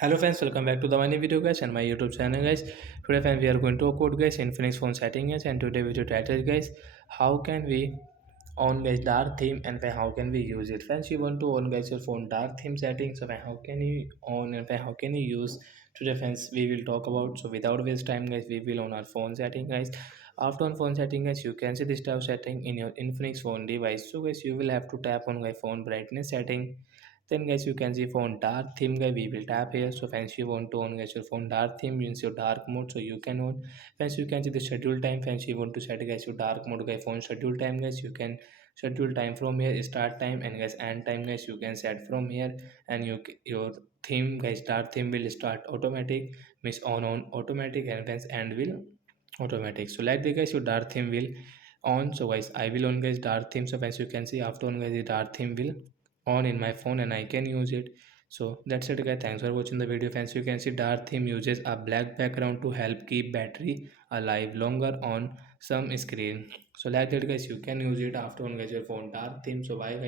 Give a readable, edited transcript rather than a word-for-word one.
Hello friends, welcome back to the new video guys and my YouTube channel guys. Today friends we are going to code guys infinix phone setting guys, and today video title guys, how can we on guys dark theme and how can we use it. Friends, you want to on guys your phone dark theme settings, so how can you on and how can you use. Today friends we will talk about, so without waste time guys we will on our phone setting guys. After on phone setting guys, you can see this type of setting in your infinix phone device. So guys, you will have to tap on my phone brightness setting. Then guys, you can see phone dark theme guys, we will tap here. So friends, you want to on guys your phone dark theme means your dark mode, so you can on. Friends, you can see the schedule time. Friends, you want to set guys your dark mode guys phone schedule time guys, you can schedule time from here, start time, and guys end time guys you can set from here. And your theme guys dark theme will start automatic, means on automatic, and guys end will automatic. So like the guys your dark theme will on. So guys, I will on guys dark theme. So guys, you can see after on guys the dark theme will on in my phone and I can use it. So that's it guys, thanks for watching the video. Friends, you can see dark theme uses a black background to help keep battery alive longer on some screen. So like that guys, you can use it after on guys your phone dark theme. So bye guys.